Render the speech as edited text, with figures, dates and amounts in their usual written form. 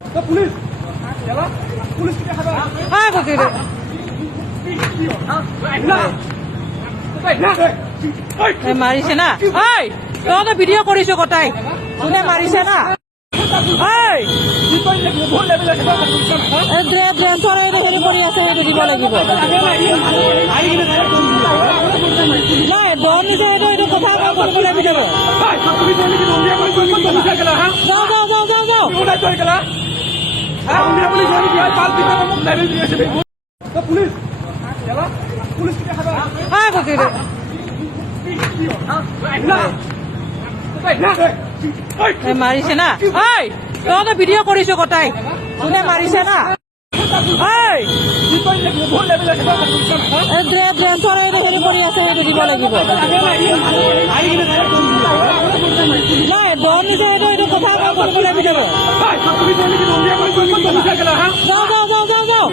police police মাৰিছে না ঐ তহঁতে ভিডিঅ' কৰিছো কটাই কোনে মাৰিছে না ঐ ড্ৰেছৰ হেৰি কৰি আছে সেইটো দিব লাগিব নাই দম নিছে সেইটো কথা কৰিব লাগিব যাওঁ যাওঁ যাওঁ যাওঁ যাওঁ পুলিশ পুলিশ মাৰিছে না ঐ তহঁতে ভিডিঅ' কৰিছো কটাই কোনে মাৰিছে না ঐ ড্ৰেছৰ হেৰি কৰি আছে সেইটো দিব লাগিব নাই দম নিছে সেইটো কথা কৰিব লাগিব যাওঁ যাওঁ যাওঁ যাওঁ যাওঁ